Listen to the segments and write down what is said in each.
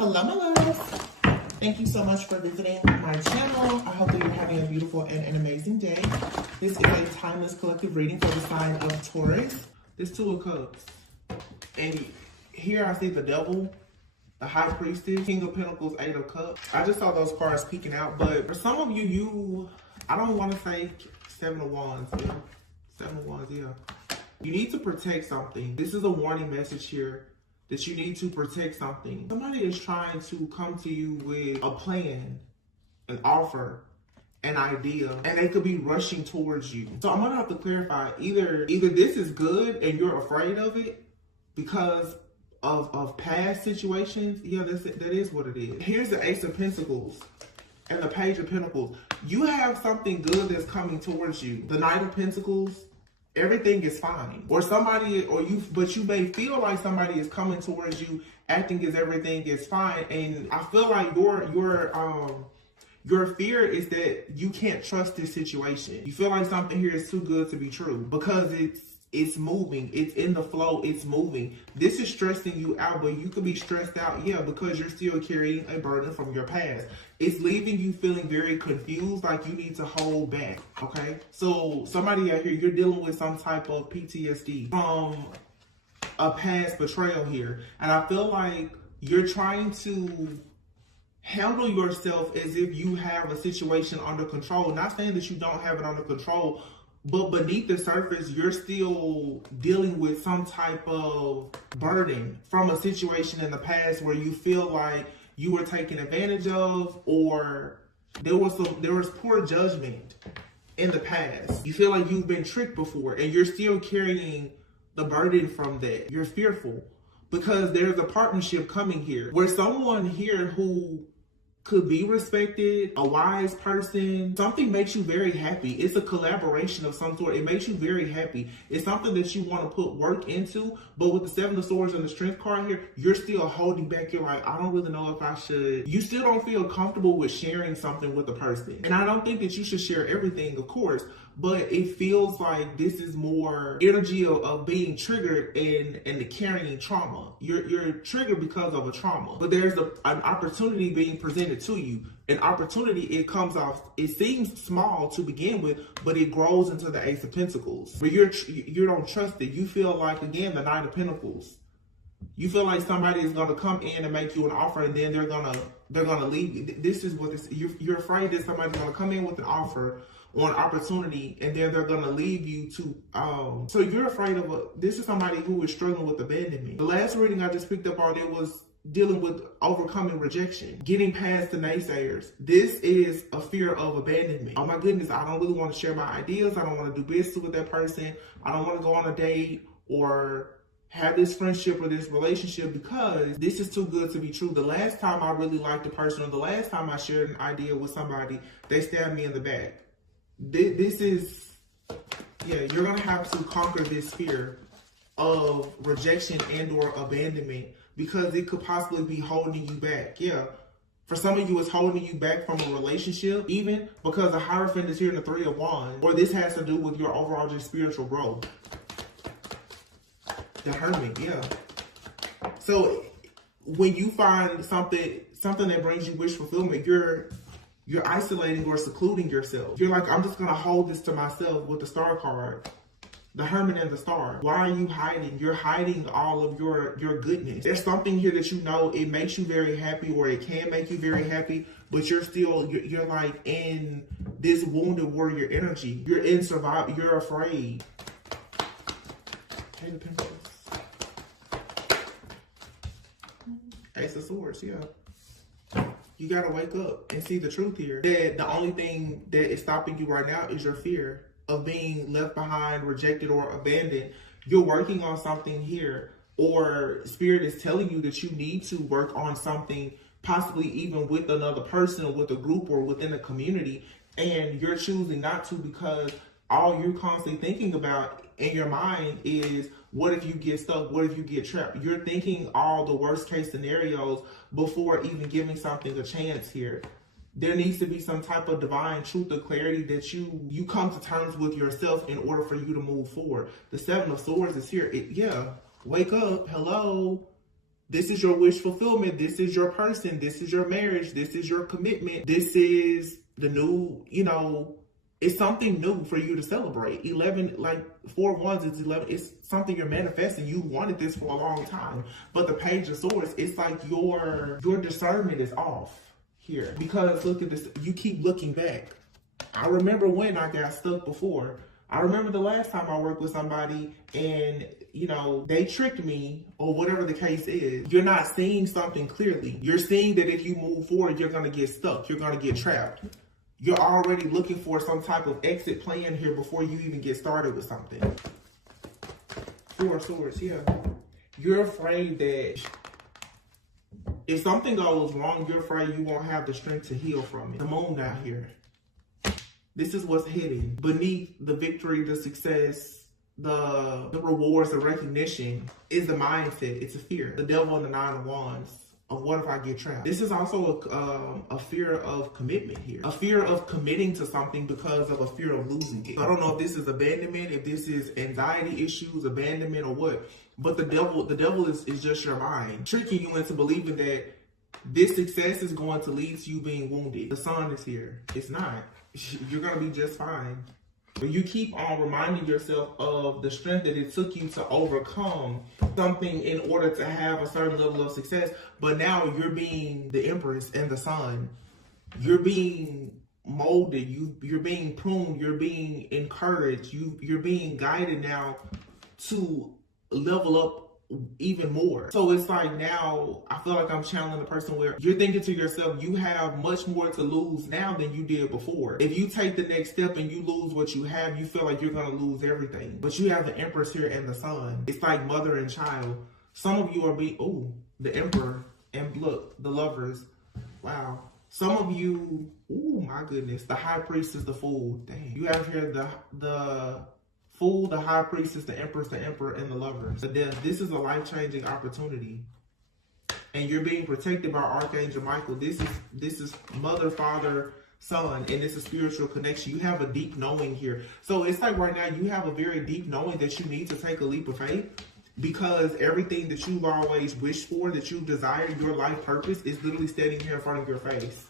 Hello, my loves. Thank you so much for visiting my channel. I hope that you're having a beautiful and an amazing day. This is a timeless collective reading for the sign of Taurus. This Two of Cups. And here I see the Devil, the High Priestess, King of Pentacles, Eight of Cups. I just saw those cards peeking out, but for some of you, I don't want to say Seven of Wands. Yeah. Seven of Wands, yeah. You need to protect something. This is a warning message here that you need to protect something. Somebody is trying to come to you with a plan, an offer, an idea, and they could be rushing towards you. So I'm gonna have to clarify, either this is good and you're afraid of it because of past situations. Yeah, that is what it is. Here's the Ace of Pentacles and the Page of Pentacles. You have something good that's coming towards you. The Knight of Pentacles, everything is fine. Or somebody, but you may feel like somebody is coming towards you acting as everything is fine. And I feel like your fear is that you can't trust this situation. You feel like something here is too good to be true because it's moving, it's in the flow, it's moving. This is stressing you out, but you could be stressed out, yeah, because you're still carrying a burden from your past. It's leaving you feeling very confused, like you need to hold back, okay? So somebody out here, you're dealing with some type of PTSD from a past betrayal here. And I feel like you're trying to handle yourself as if you have a situation under control. Not saying that you don't have it under control, but beneath the surface, you're still dealing with some type of burden from a situation in the past where you feel like you were taken advantage of, or there was poor judgment in the past. You feel like you've been tricked before and you're still carrying the burden from that. You're fearful because there's a partnership coming here where someone here who could be respected, a wise person, something makes you very happy. It's a collaboration of some sort. It makes you very happy. It's something that you want to put work into, but with the Seven of Swords and the Strength card here, you're still holding back. You're like, I don't really know if I should. You still don't feel comfortable with sharing something with a person. And I don't think that you should share everything, of course, but it feels like this is more energy of being triggered and the carrying trauma. You're triggered because of a trauma, but there's an opportunity being presented to you. An opportunity, it comes off, it seems small to begin with, but it grows into the Ace of Pentacles, where you don't trust it. You feel like, again, the Knight of Pentacles. You feel like somebody is gonna come in and make you an offer, and then they're gonna leave you. This is what you're afraid that somebody's gonna come in with an offer or an opportunity, and then they're gonna leave you to so you're afraid of this is somebody who is struggling with abandonment. The last reading I just picked up on, it was dealing with overcoming rejection, getting past the naysayers. This is a fear of abandonment. Oh my goodness, I don't really want to share my ideas. I don't want to do business with that person. I don't want to go on a date or have this friendship or this relationship because this is too good to be true. The last time I really liked a person, or the last time I shared an idea with somebody, they stabbed me in the back. This is, yeah, you're going to have to conquer this fear of rejection and or abandonment because it could possibly be holding you back. Yeah. For some of you, it's holding you back from a relationship, even because the Hierophant is here in the Three of Wands, or this has to do with your overall just spiritual growth. The Hermit, yeah. So when you find something that brings you wish fulfillment, you're isolating or secluding yourself. You're like, I'm just gonna hold this to myself with the Star card. The Hermit and the Star. Why are you hiding? You're hiding all of your goodness. There's something here that you know it makes you very happy, or it can make you very happy, but you're like in this wounded warrior energy. You're in survival. You're afraid. Eight of Pentacles. Ace of Swords, yeah. You gotta wake up and see the truth here. That the only thing that is stopping you right now is your fear of being left behind, rejected, or abandoned. You're working on something here, or Spirit is telling you that you need to work on something, possibly even with another person or with a group or within a community, and you're choosing not to because all you're constantly thinking about in your mind is, what if you get stuck? What if you get trapped? You're thinking all the worst case scenarios before even giving something a chance here. There needs to be some type of divine truth or clarity that you come to terms with yourself in order for you to move forward. The Seven of Swords is here. Yeah, wake up. Hello. This is your wish fulfillment. This is your person. This is your marriage. This is your commitment. This is the new, it's something new for you to celebrate. 11, like 4 wands is 11. It's something you're manifesting. You wanted this for a long time. But the Page of Swords, it's like your discernment is off here. Because look at this, you keep looking back. I remember when I got stuck before. I remember the last time I worked with somebody and, they tricked me or whatever the case is. You're not seeing something clearly. You're seeing that if you move forward, you're going to get stuck. You're going to get trapped. You're already looking for some type of exit plan here before you even get started with something. 4 of Swords, yeah. You're afraid that if something goes wrong, you're afraid you won't have the strength to heal from it. The Moon out here. This is what's hidden. Beneath the victory, the success, the rewards, the recognition is the mindset. It's a fear. The Devil and the 9 of Wands. Of what if I get trapped? This is also a fear of commitment here. A fear of committing to something because of a fear of losing it. I don't know if this is abandonment, if this is anxiety issues, abandonment, or what. But the devil is just your mind, tricking you into believing that this success is going to lead to you being wounded. The Sun is here. It's not. You're going to be just fine. But you keep on reminding yourself of the strength that it took you to overcome something in order to have a certain level of success. But now you're being the Empress and the Sun. You're being molded. You're being pruned. You're being encouraged. You're being guided now to level up even more. So it's like now I feel like I'm channeling the person where you're thinking to yourself, you have much more to lose now than you did before. If you take the next step and you lose what you have, you feel like you're going to lose everything. But you have the Empress here and the Sun. It's like mother and child. Some of you are the Emperor, and look, the Lovers. Wow. Some of you, my goodness, the High Priestess, the Fool. Dang. You have here the Fool, the High Priestess, the Empress, the Emperor, and the Lovers. The Death. This is a life-changing opportunity. And you're being protected by Archangel Michael. This is mother, father, son, and it's a spiritual connection. You have a deep knowing here. So it's like right now you have a very deep knowing that you need to take a leap of faith, because everything that you've always wished for, that you've desired, your life purpose, is literally standing here in front of your face.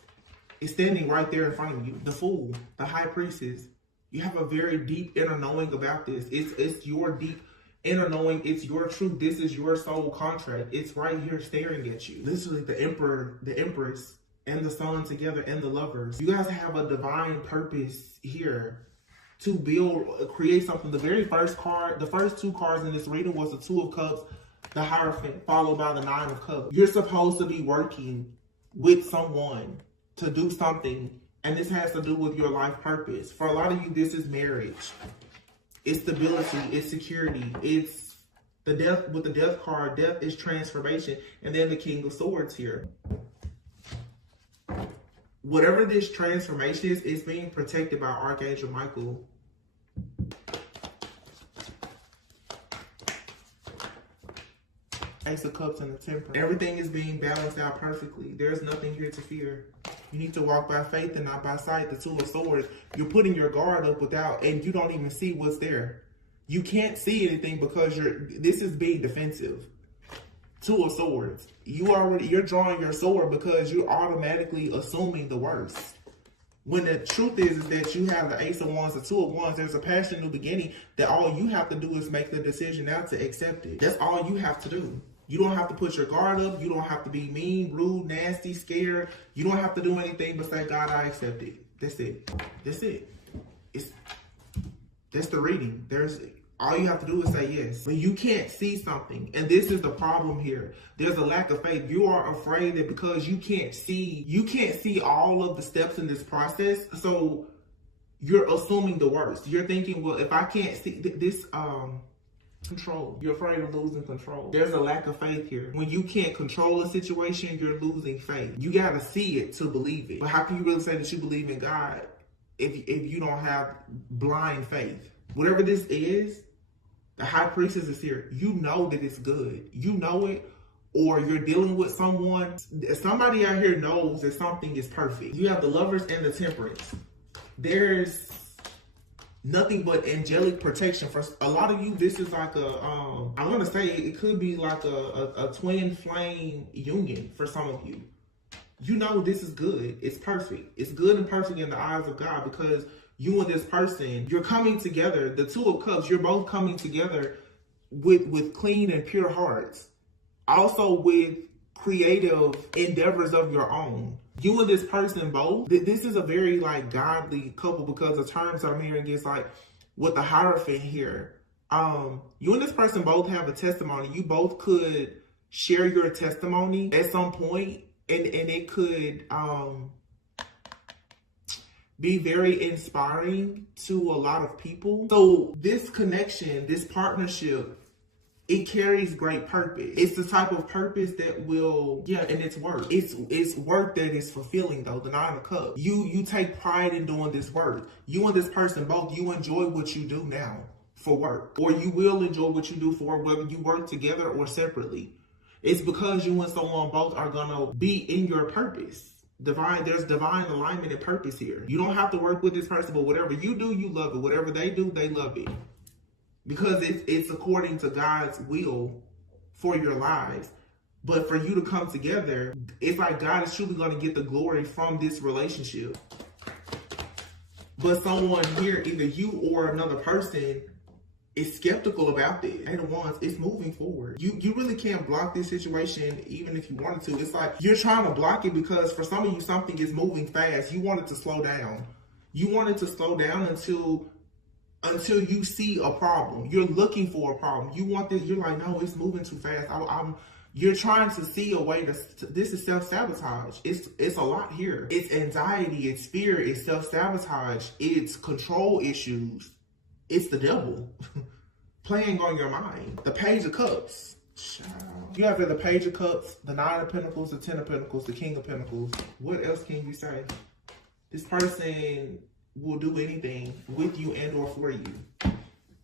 It's standing right there in front of you. The Fool, the High Priestess. You have a very deep inner knowing about this. It's your deep inner knowing. It's your truth. This is your soul contract. It's right here staring at you. Literally the Emperor, the Empress, and the Sun together, and the Lovers. You guys have a divine purpose here to create something. The very first card, the first 2 cards in this reading was the 2 of Cups, the Hierophant, followed by the 9 of Cups. You're supposed to be working with someone to do something. And this has to do with your life purpose. For a lot of you, this is marriage. It's stability. It's security. It's the Death. With the Death card, death is transformation. And then the King of Swords here. Whatever this transformation is, it's being protected by Archangel Michael. Ace of Cups and the Temperance. Everything is being balanced out perfectly. There's nothing here to fear. You need to walk by faith and not by sight. The 2 of Swords. You're putting your guard up and you don't even see what's there. You can't see anything because this is being defensive. 2 of Swords. You're drawing your sword because you're automatically assuming the worst. When the truth is that you have the Ace of Wands, the 2 of Wands, there's a passion, new beginning, that all you have to do is make the decision now to accept it. That's all you have to do. You don't have to put your guard up. You don't have to be mean, rude, nasty, scared. You don't have to do anything but say, God, I accept it. That's it. That's it. That's the reading. All you have to do is say yes. When you can't see something, and this is the problem here, there's a lack of faith. You are afraid that because you can't see all of the steps in this process, so you're assuming the worst. You're thinking, well, if I can't see this, control. You're afraid of losing control. There's a lack of faith here. When you can't control a situation, you're losing faith. You got to see it to believe it. But how can you really say that you believe in God if you don't have blind faith? Whatever this is, the High Priestess is here. You know that it's good. You know it, or you're dealing with someone. Somebody out here knows that something is perfect. You have the Lovers and the Temperance. There's Nothing but angelic protection. For a lot of you, this is like a, I want to say it could be like a twin flame union for some of you. You know this is good. It's perfect. It's good and perfect in the eyes of God, because you and this person, you're coming together. The Two of Cups, you're both coming together with clean and pure hearts. Also with creative endeavors of your own. You and this person both, this is a very like godly couple, because the terms I'm hearing is like with the Hierophant here. You and this person both have a testimony. You both could share your testimony at some point, and it could be very inspiring to a lot of people. So this connection, this partnership, it carries great purpose. It's the type of purpose that will, and it's work. It's work that is fulfilling though, the Nine of Cups. You take pride in doing this work. You and this person both, you enjoy what you do now for work. Or you will enjoy what you do for work, whether you work together or separately. It's because you and someone both are gonna be in your purpose. There's divine alignment and purpose here. You don't have to work with this person, but whatever you do, you love it. Whatever they do, they love it. Because it's according to God's will for your lives. But for you to come together, it's like God is truly going to get the glory from this relationship. But someone here, either you or another person, is skeptical about this. Eight of Wands, it's moving forward. You really can't block this situation even if you wanted to. It's like you're trying to block it because for some of you, something is moving fast. You want it to slow down. You want it to slow down until you see a problem. You're looking for a problem. You want this, you're like, no, it's moving too fast. You're trying to see a way this is self-sabotage. It's a lot here. It's anxiety, it's fear, it's self-sabotage, it's control issues. It's the devil playing on your mind. The Page of Cups. You have the Page of Cups, the Nine of Pentacles, the Ten of Pentacles, the King of Pentacles. What else can you say? This person will do anything with you and or for you.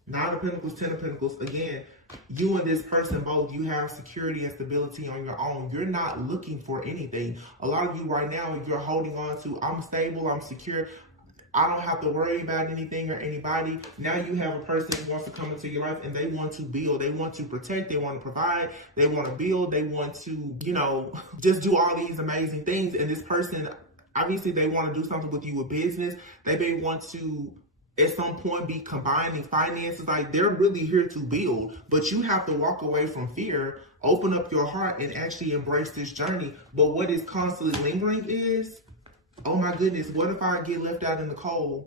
Nine of Pentacles, Ten of Pentacles. Again, you and this person both, you have security and stability on your own. You're not looking for anything. A lot of you right now, you're holding on to, I'm stable, I'm secure, I don't have to worry about anything or anybody. Now you have a person who wants to come into your life and they want to build, they want to protect, they want to provide, they want to build, they want to, just do all these amazing things. And this person, obviously, they want to do something with you with business. They may want to, at some point, be combining finances. Like, they're really here to build. But you have to walk away from fear, open up your heart, and actually embrace this journey. But what is constantly lingering is, oh my goodness, what if I get left out in the cold?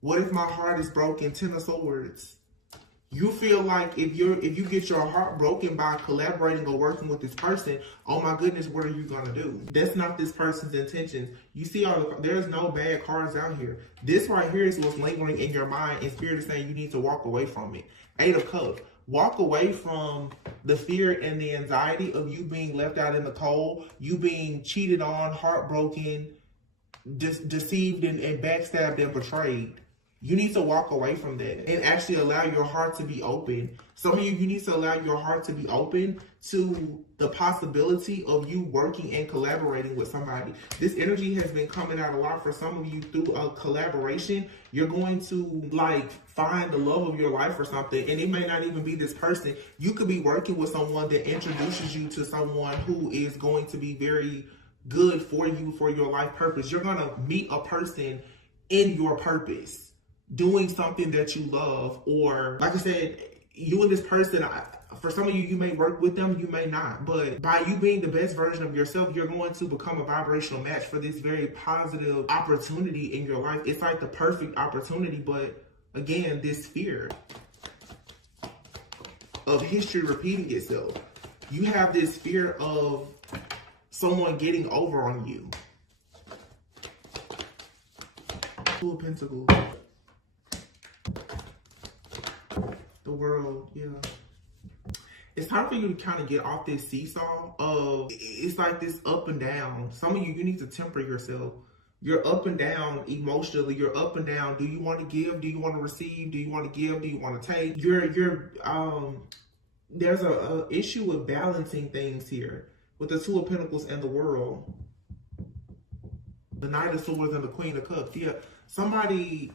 What if my heart is broken? Ten of Swords. You feel like if you get your heart broken by collaborating or working with this person, oh my goodness, what are you gonna do? That's not this person's intentions. You see, there's no bad cards out here. This right here is what's lingering in your mind, and Spirit is saying you need to walk away from it. Eight of Cups. Walk away from the fear and the anxiety of you being left out in the cold, you being cheated on, heartbroken, deceived and backstabbed and betrayed. You need to walk away from that and actually allow your heart to be open. Some of you need to allow your heart to be open to the possibility of you working and collaborating with somebody. This energy has been coming out a lot for some of you through a collaboration. You're going to find the love of your life or something, and it may not even be this person. You could be working with someone that introduces you to someone who is going to be very good for you, for your life purpose. You're going to meet a person in your purpose, doing something that you love, or like I said, you and this person, for some of you, you may work with them, you may not, but by you being the best version of yourself, you're going to become a vibrational match for this very positive opportunity in your life. It's like the perfect opportunity, but again, this fear of history repeating itself. You have this fear of someone getting over on you. Two of Pentacles. The World, yeah. It's time for you to kind of get off this seesaw of, it's like this up and down. Some of you need to temper yourself. You're up and down emotionally. You're up and down. Do you want to give? Do you want to receive? Do you want to give? Do you want to take? There's a issue with balancing things here with the Two of Pentacles and the World. The Knight of Swords and the Queen of Cups. Yeah, somebody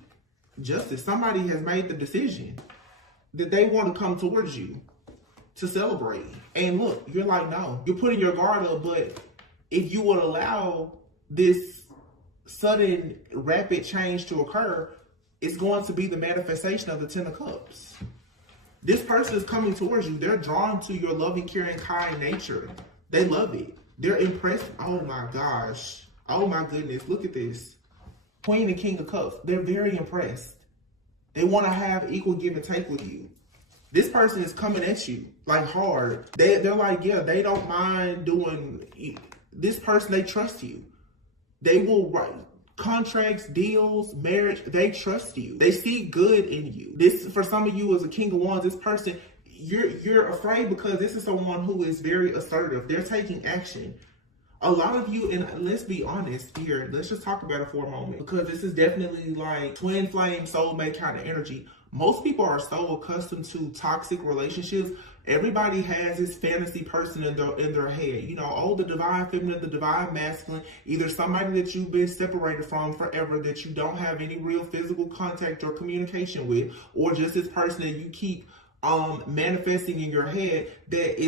justice. Somebody has made the decision that they want to come towards you to celebrate. And look, you're like, no, you're putting your guard up, but if you would allow this sudden rapid change to occur, it's going to be the manifestation of the Ten of Cups. This person is coming towards you. They're drawn to your loving, caring, kind nature. They love it. They're impressed. Oh my gosh. Oh my goodness. Look at this. Queen and King of Cups. They're very impressed. They want to have equal give and take with you. This person is coming at you like hard. They're like, yeah, they don't mind doing this person. They trust you. They will write contracts, deals, marriage. They trust you. They see good in you. This, for some of you as a King of Wands, this person, you're afraid because this is someone who is very assertive. They're taking action. A lot of you, and let's be honest here, let's just talk about it for a moment, because this is definitely like twin flame, soulmate kind of energy. Most people are so accustomed to toxic relationships. Everybody has this fantasy person in their head. You know, oh, the divine feminine, the divine masculine, either somebody that you've been separated from forever, that you don't have any real physical contact or communication with, or just this person that you keep manifesting in your head. That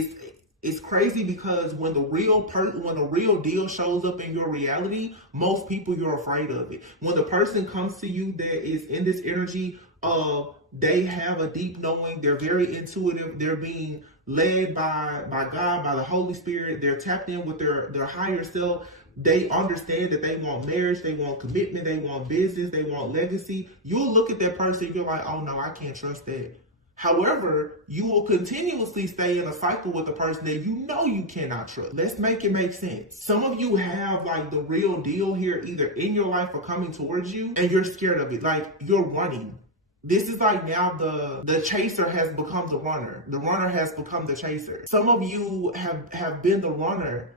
it's crazy, because when the real deal shows up in your reality, most people, you're afraid of it. When the person comes to you that is in this energy of, they have a deep knowing, they're very intuitive, they're being led by God, by the Holy Spirit, they're tapped in with their higher self, they understand that they want marriage, they want commitment, they want business, they want legacy. You'll look at that person, you're like, oh no, I can't trust that. However, you will continuously stay in a cycle with a person that you know you cannot trust. Let's make it make sense. Some of you have like the real deal here, either in your life or coming towards you, and you're scared of it. Like, you're running. This is like now the chaser has become the runner. The runner has become the chaser. Some of you have been the runner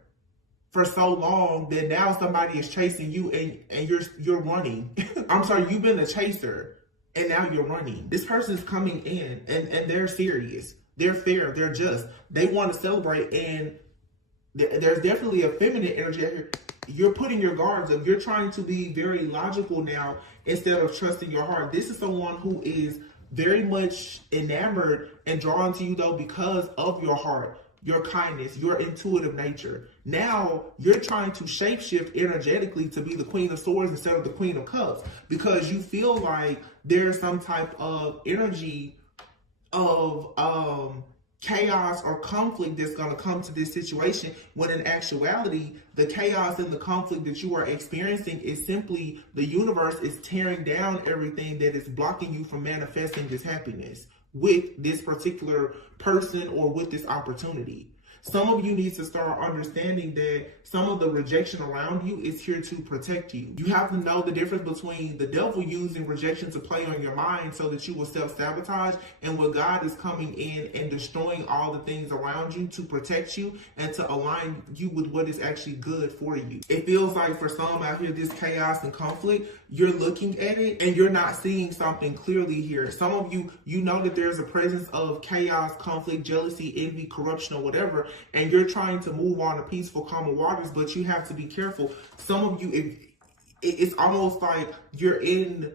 for so long that now somebody is chasing you and you're running. I'm sorry, you've been the chaser and now you're running. This person is coming in and they're serious. They're fair. They're just. They want to celebrate, and there's definitely a feminine energy here. You're putting your guards up. You're trying to be very logical now instead of trusting your heart. This is someone who is very much enamored and drawn to you, though, because of your heart, your kindness, your intuitive nature. Now you're trying to shapeshift energetically to be the Queen of Swords instead of the Queen of Cups, because you feel like there's some type of energy of chaos or conflict that's going to come to this situation, when in actuality, the chaos and the conflict that you are experiencing is simply the universe is tearing down everything that is blocking you from manifesting this happiness with this particular person or with this opportunity. Some of you need to start understanding that some of the rejection around you is here to protect you. You have to know the difference between the devil using rejection to play on your mind so that you will self-sabotage, and when God is coming in and destroying all the things around you to protect you and to align you with what is actually good for you. It feels like for some out here, this chaos and conflict, you're looking at it and you're not seeing something clearly here. Some of you, you know that there's a presence of chaos, conflict, jealousy, envy, corruption, or whatever, and you're trying to move on to peaceful, calmer waters, but you have to be careful. Some of you, it's almost like you're in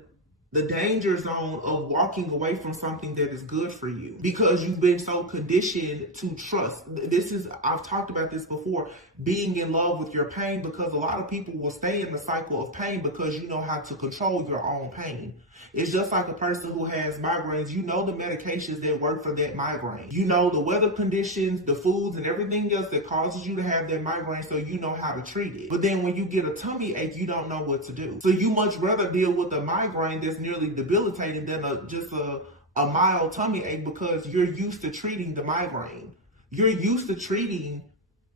the danger zone of walking away from something that is good for you because you've been so conditioned to trust. I've talked about this before, being in love with your pain, because a lot of people will stay in the cycle of pain because you know how to control your own pain. It's just like a person who has migraines. You know the medications that work for that migraine. You know the weather conditions, the foods, and everything else that causes you to have that migraine, so you know how to treat it. But then when you get a tummy ache, you don't know what to do. So you much rather deal with a migraine that's nearly debilitating than just a mild tummy ache, because you're used to treating the migraine. You're used to treating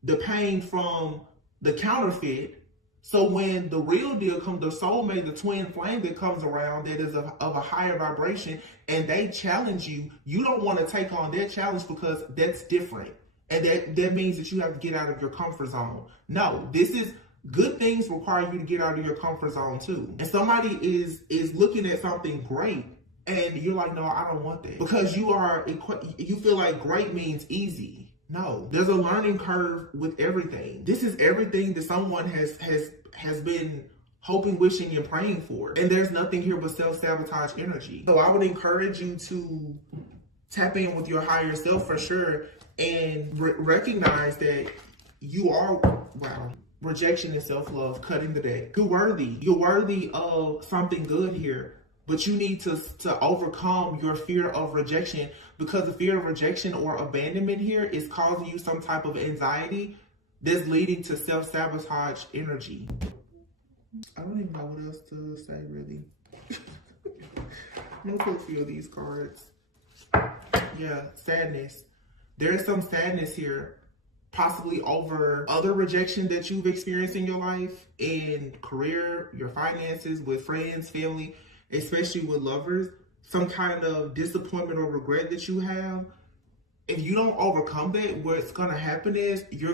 the pain from the counterfeit. So when the real deal comes, the soulmate, the twin flame that comes around that is of a higher vibration, and they challenge you, you don't want to take on their challenge because that's different. And that means that you have to get out of your comfort zone. No, good things require you to get out of your comfort zone too. And somebody is looking at something great, and you're like, no, I don't want that. Because you feel like great means easy. No, there's a learning curve with everything. This is everything that someone has been hoping, wishing, and praying for. And there's nothing here but self-sabotage energy. So I would encourage you to tap in with your higher self for sure and recognize that you are, wow, rejection and self-love, cutting the deck. You're worthy. You're worthy of something good here. But you need to overcome your fear of rejection, because the fear of rejection or abandonment here is causing you some type of anxiety that's leading to self-sabotage energy. I don't even know what else to say, really. I'm gonna pull a few of these cards. Yeah, sadness. There is some sadness here, possibly over other rejection that you've experienced in your life, in career, your finances, with friends, family, especially with lovers. Some kind of disappointment or regret that you have. If you don't overcome that, what's going to happen is you're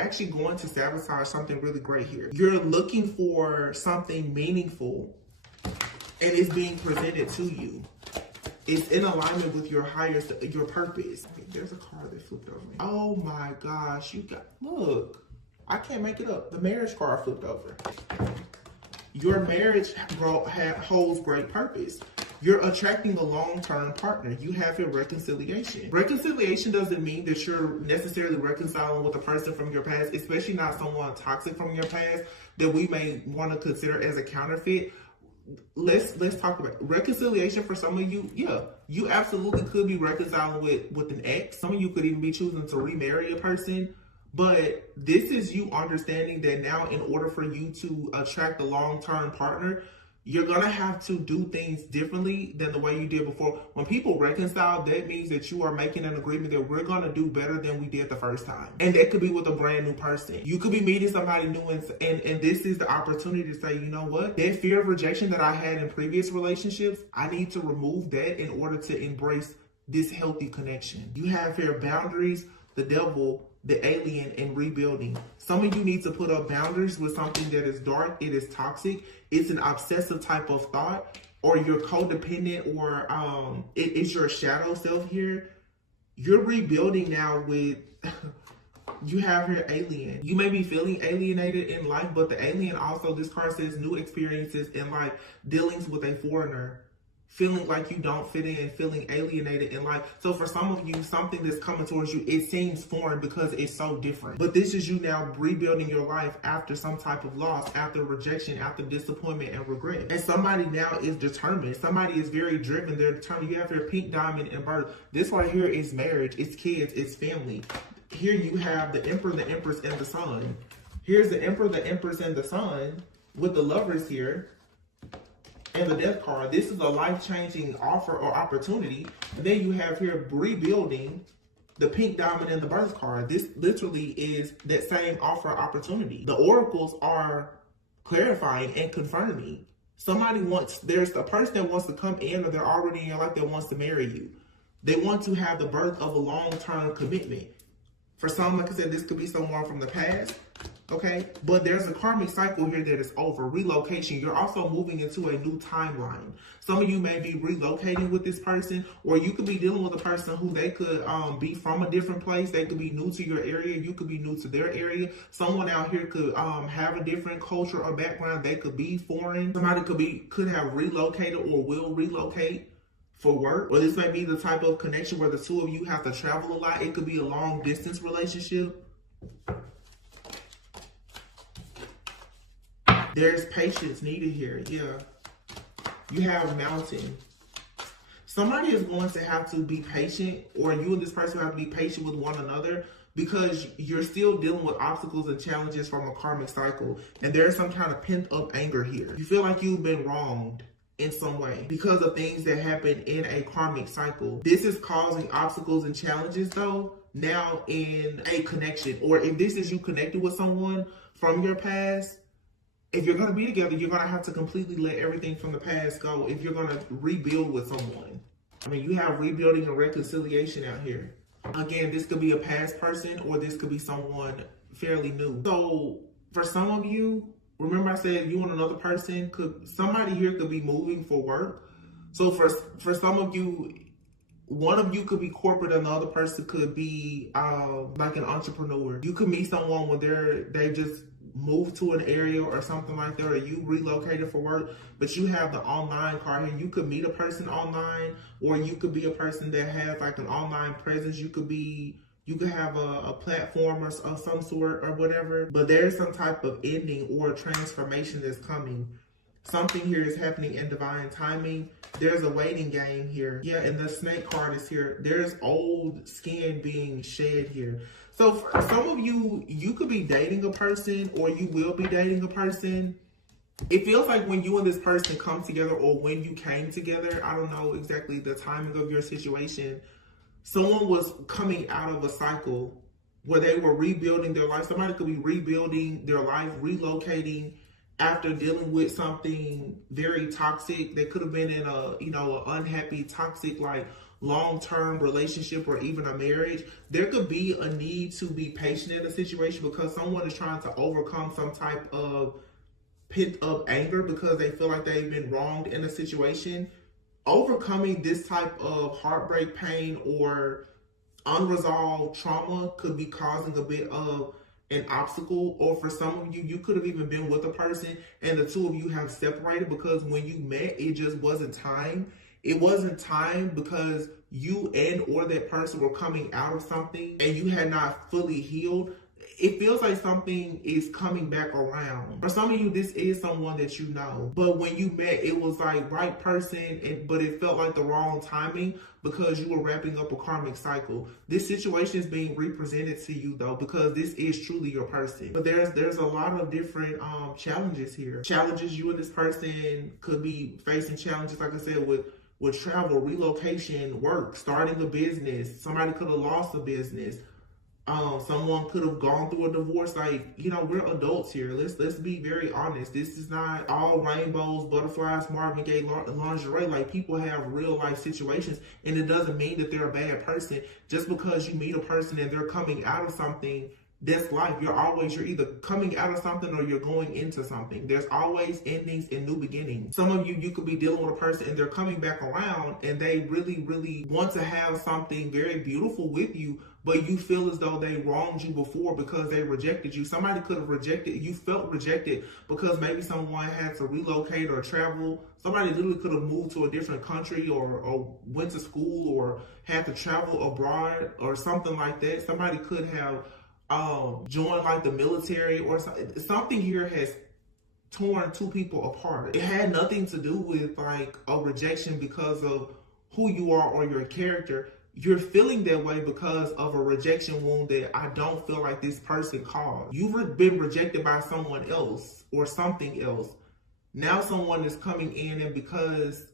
actually going to sabotage something really great here. You're looking for something meaningful and it's being presented to you. It's in alignment with your your purpose. There's a card that flipped over. Oh my gosh, look, I can't make it up. The marriage card flipped over. Your marriage holds great purpose. You're attracting a long-term partner. You have your reconciliation. Reconciliation doesn't mean that you're necessarily reconciling with a person from your past, especially not someone toxic from your past that we may want to consider as a counterfeit. Let's talk about reconciliation. For some of you, yeah, you absolutely could be reconciling with an ex. Some of you could even be choosing to remarry a person. But this is you understanding that now, in order for you to attract a long-term partner, you're going to have to do things differently than the way you did before. When people reconcile, that means that you are making an agreement that we're going to do better than we did the first time. And that could be with a brand new person. You could be meeting somebody new, and this is the opportunity to say, you know what? That fear of rejection that I had in previous relationships, I need to remove that in order to embrace this healthy connection. You have here boundaries, the devil, the alien, and rebuilding. Some of you need to put up boundaries with something that is dark, it is toxic, it's an obsessive type of thought, or you're codependent, or it's your shadow self here. You're rebuilding now with, you have here alien. You may be feeling alienated in life, but the alien also, this card says new experiences in life, dealings with a foreigner, feeling like you don't fit in, feeling alienated in life. So for some of you, something that's coming towards you, it seems foreign because it's so different. But this is you now rebuilding your life after some type of loss, after rejection, after disappointment and regret. And somebody now is determined. Somebody is very driven. They're determined. You have your pink diamond in birth. This right here is marriage. It's kids. It's family. Here you have the Emperor, the Empress, and the Sun. Here's the Emperor, the Empress, and the Sun with the Lovers here. And the Death card. This is a life-changing offer or opportunity. And then you have here rebuilding, the pink diamond and the Birth card. This literally is that same offer or opportunity. The oracles are clarifying and confirming. There's a person that wants to come in, or they're already in your life, that wants to marry you. They want to have the birth of a long-term commitment. For some, like I said, this could be someone from the past. Okay, but there's a karmic cycle here that is over. Relocation. You're also moving into a new timeline. Some of you may be relocating with this person, or you could be dealing with a person who they could be from a different place. They could be new to your area. You could be new to their area. Someone out here could have a different culture or background. They could be foreign. Somebody could have relocated or will relocate for work. Or this may be the type of connection where the two of you have to travel a lot. It could be a long distance relationship. There's patience needed here. Yeah. You have mountain. Somebody is going to have to be patient, or you and this person have to be patient with one another, because you're still dealing with obstacles and challenges from a karmic cycle. And there's some kind of pent up anger here. You feel like you've been wronged in some way because of things that happen in a karmic cycle. This is causing obstacles and challenges though now in a connection. Or if this is you connected with someone from your past, if you're going to be together, you're going to have to completely let everything from the past go if you're going to rebuild with someone. I mean, you have rebuilding and reconciliation out here. Again, this could be a past person, or this could be someone fairly new. So for some of you, remember I said you and another person, somebody here could be moving for work. So for some of you, one of you could be corporate and the other person could be like an entrepreneur. You could meet someone when they just moved to an area or something like that, or you relocated for work, but you have the online card here. You could meet a person online, or you could be a person that has like an online presence. You could have a platform or some sort or whatever, but there's some type of ending or transformation that's coming. Something here is happening in divine timing. There's a waiting game here. Yeah, and the snake card is here. There's old skin being shed here. So for some of you, you could be dating a person, or you will be dating a person. It feels like when you and this person come together, or when you came together, I don't know exactly the timing of your situation, someone was coming out of a cycle where they were rebuilding their life. Somebody could be rebuilding their life, relocating after dealing with something very toxic. They could have been in an unhappy, toxic, like long-term relationship, or even a marriage. There could be a need to be patient in a situation because someone is trying to overcome some type of pent-up anger because they feel like they've been wronged in a situation. Overcoming this type of heartbreak, pain, or unresolved trauma could be causing a bit of an obstacle. Or for some of you, you could have even been with a person and the two of you have separated because when you met, it just wasn't time. It wasn't time because you and or that person were coming out of something and you had not fully healed. It feels like something is coming back around. For some of you, this is someone that you know. But when you met, it was like right person, but it felt like the wrong timing because you were wrapping up a karmic cycle. This situation is being represented to you though, because this is truly your person. But there's a lot of different challenges here. Challenges, you and this person could be facing challenges, like I said, with travel, relocation, work, starting a business. Somebody could have lost a business. Someone could have gone through a divorce. Like, we're adults here. Let's be very honest. This is not all rainbows, butterflies, Marvin Gaye lingerie. Like, people have real life situations, and it doesn't mean that they're a bad person. Just because you meet a person and they're coming out of something, that's life. You're either coming out of something or you're going into something. There's always endings and new beginnings. Some of you could be dealing with a person and they're coming back around and they really, really want to have something very beautiful with you, but you feel as though they wronged you before because they rejected you. Somebody could have rejected you, felt rejected because maybe someone had to relocate or travel. Somebody literally could have moved to a different country or went to school or had to travel abroad or something like that. Somebody could have joined like the military or something here has torn two people apart. It had nothing to do with like a rejection because of who you are or your character. You're feeling that way because of a rejection wound that I don't feel like this person caused. You've been rejected by someone else or something else. Now someone is coming in, and because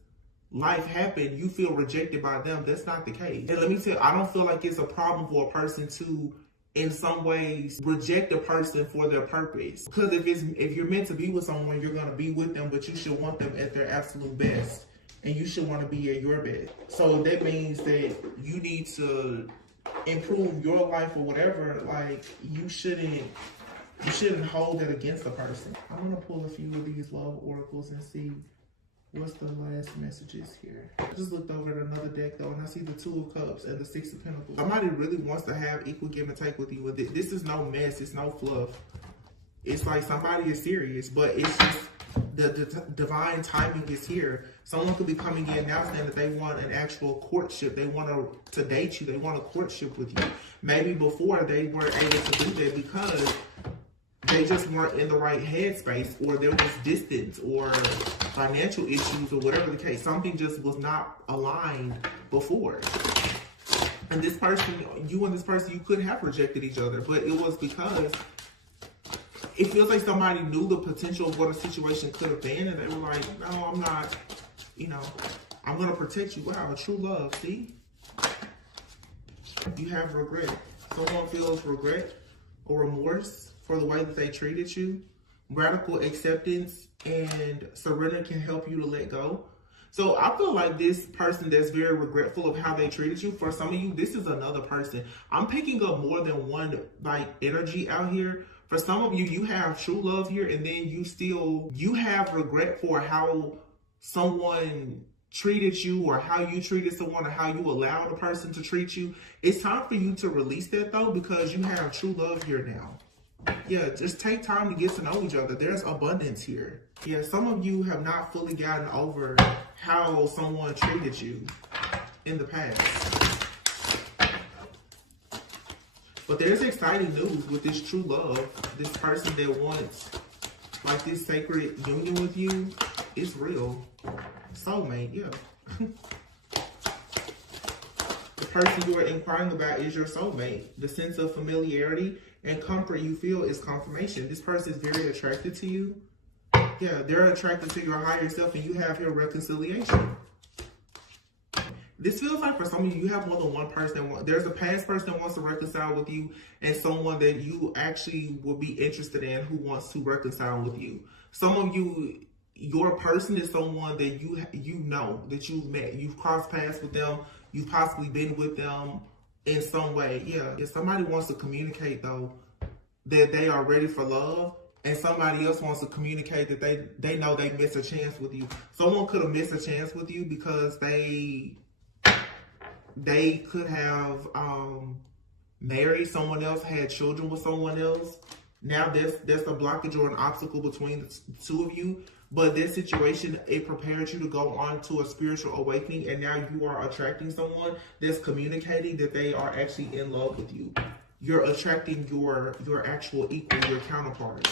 life happened, you feel rejected by them. That's not the case. And let me tell you, I don't feel like it's a problem for a person to in some ways reject a person for their purpose. Because if you're meant to be with someone, you're going to be with them, but you should want them at their absolute best. And you should want to be at your best. So that means that you need to improve your life or whatever. Like, you shouldn't hold it against the person. I'm going to pull a few of these love oracles and see what's the last messages here. I just looked over at another deck though, and I see the Two of Cups and the Six of Pentacles. Somebody really wants to have equal give and take with you. This is no mess. It's no fluff. It's like somebody is serious, but it's just the divine timing is here. Someone could be coming in now saying that they want an actual courtship. They want to date you. They want a courtship with you. Maybe before they weren't able to do that because they just weren't in the right headspace, or there was distance or financial issues or whatever the case. Something just was not aligned before. And this person, you and this person, you could have rejected each other, but it was because it feels like somebody knew the potential of what a situation could have been, and they were like, no, I'm not, I'm going to protect you. Wow, true love, see? You have regret. Someone feels regret or remorse for the way that they treated you. Radical acceptance and surrender can help you to let go. So I feel like this person that's very regretful of how they treated you, for some of you, this is another person. I'm picking up more than one like energy out here. For some of you, you have true love here, and then you have regret for how someone treated you, or how you treated someone, or how you allowed a person to treat you. It's time for you to release that though, because you have true love here now. Yeah, just take time to get to know each other. There's abundance here. Yeah, some of you have not fully gotten over how someone treated you in the past. But there's exciting news with this true love. This person that wants like this sacred union with you is real. Soulmate, yeah. The person you are inquiring about is your soulmate. The sense of familiarity and comfort you feel is confirmation. This person is very attracted to you. Yeah, they're attracted to your higher self, and you have your reconciliation. This feels like for some of you, you have more than one person. There's a past person that wants to reconcile with you, and someone that you actually will be interested in who wants to reconcile with you. Some of you, your person is someone that you know, that you've met. You've crossed paths with them. You've possibly been with them in some way. Yeah, if somebody wants to communicate, though, that they are ready for love, and somebody else wants to communicate that they know they missed a chance with you. Someone could have missed a chance with you because they could have married someone else, had children with someone else. Now there's a blockage or an obstacle between the two of you. But this situation, it prepared you to go on to a spiritual awakening, and now you are attracting someone that's communicating that they are actually in love with you. You're attracting your actual equal, your counterpart.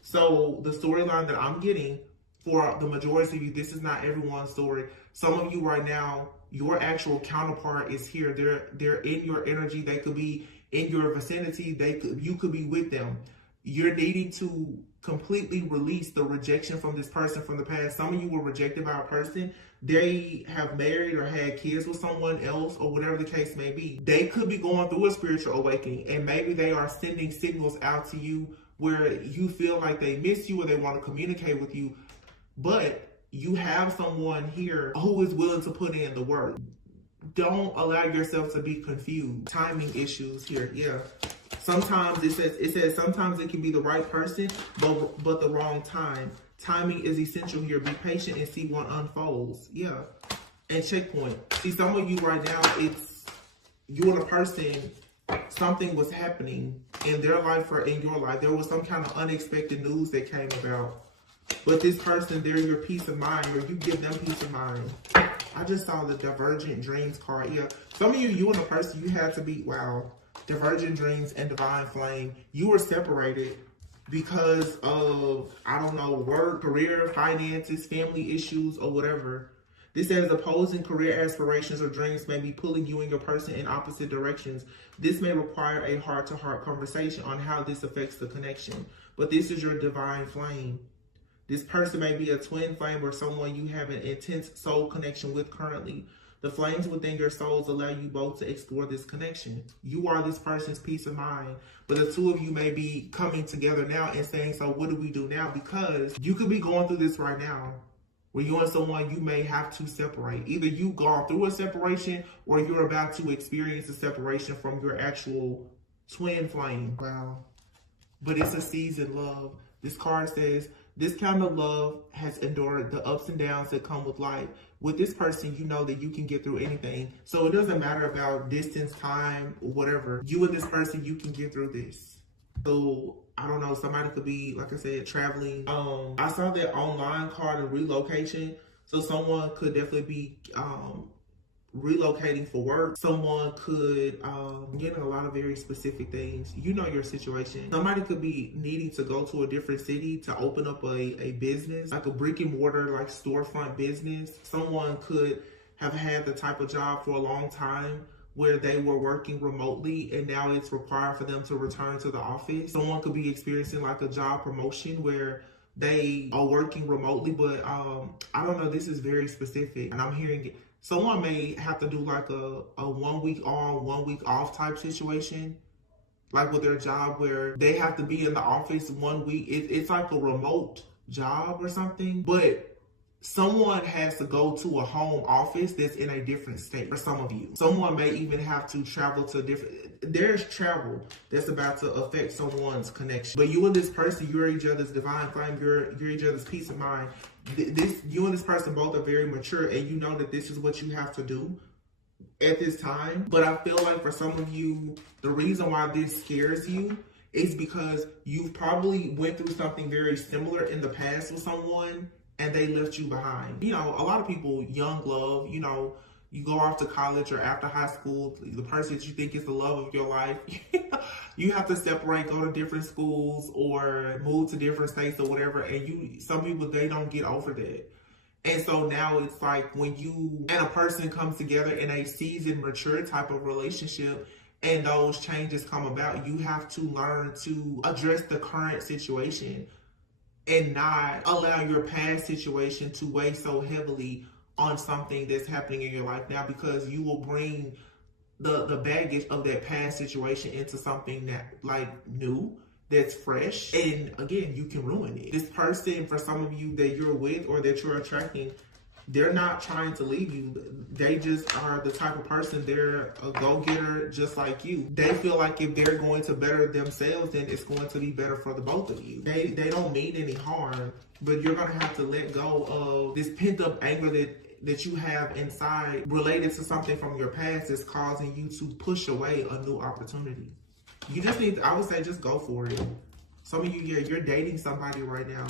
So the storyline that I'm getting for the majority of you, this is not everyone's story. Some of you right now, your actual counterpart is here. They're in your energy. They could be in your vicinity. You could be with them. You're needing to completely release the rejection from this person from the past. Some of you were rejected by a person. They have married or had kids with someone else, or whatever the case may be. They could be going through a spiritual awakening, and maybe they are sending signals out to you where you feel like they miss you or they want to communicate with you. But you have someone here who is willing to put in the work. Don't allow yourself to be confused. Timing issues here, yeah. Sometimes it says sometimes it can be the right person, but the wrong time. Timing is essential here. Be patient and see what unfolds. Yeah. And checkpoint. See, some of you right now, it's you and a person, something was happening in their life or in your life. There was some kind of unexpected news that came about. But this person, they're your peace of mind, or you give them peace of mind. I just saw the divergent dreams card. Yeah. Some of you and a person, you had to be, wow. Divergent dreams and divine flame. You were separated because of, I don't know, work, career, finances, family issues, or whatever. This says opposing career aspirations or dreams may be pulling you and your person in opposite directions. This may require a heart-to-heart conversation on how this affects the connection. But this is your divine flame. This person may be a twin flame or someone you have an intense soul connection with currently. The flames within your souls allow you both to explore this connection. You are this person's peace of mind, but the two of you may be coming together now and saying, so what do we do now? Because you could be going through this right now, where you and someone, you may have to separate. Either you've gone through a separation or you're about to experience a separation from your actual twin flame. Wow. But it's a seasoned love. This card says, this kind of love has endured the ups and downs that come with life. With this person, you know that you can get through anything. So it doesn't matter about distance, time, whatever. You and this person, you can get through this. So, I don't know, somebody could be, like I said, traveling. I saw that online card and relocation. So someone could definitely be relocating for work. Someone could get a lot of very specific things. You know your situation. Somebody could be needing to go to a different city to open up a business, like a brick and mortar, like storefront business. Someone could have had the type of job for a long time where they were working remotely and now it's required for them to return to the office. Someone could be experiencing like a job promotion where they are working remotely, but I don't know, this is very specific, and I'm hearing it. Someone may have to do like a 1 week on, 1 week off type situation, like with their job where they have to be in the office 1 week. It's like a remote job or something, but someone has to go to a home office that's in a different state for some of you. Someone may even have to travel to there's travel that's about to affect someone's connection. But you and this person, you're each other's divine flame, you're each other's peace of mind. You and this person both are very mature, and you know that this is what you have to do at this time. But I feel like for some of you, the reason why this scares you is because you've probably went through something very similar in the past with someone and they left you behind. You know, a lot of people, young love, you know, you go off to college or after high school, the person that you think is the love of your life, you have to separate, go to different schools or move to different states or whatever. And some people, they don't get over that. And so now it's like when you and a person comes together in a seasoned, mature type of relationship and those changes come about, you have to learn to address the current situation and not allow your past situation to weigh so heavily on something that's happening in your life now, because you will bring the baggage of that past situation into something that like new, that's fresh, and again, you can ruin it. This person, for some of you that you're with or that you're attracting, they're not trying to leave you. They just are the type of person, they're a go-getter just like you. They feel like if they're going to better themselves, then it's going to be better for the both of you. They don't mean any harm, but you're going to have to let go of this pent-up anger that you have inside related to something from your past that's causing you to push away a new opportunity. You just need, I would say, just go for it. Some of you, yeah, you're dating somebody right now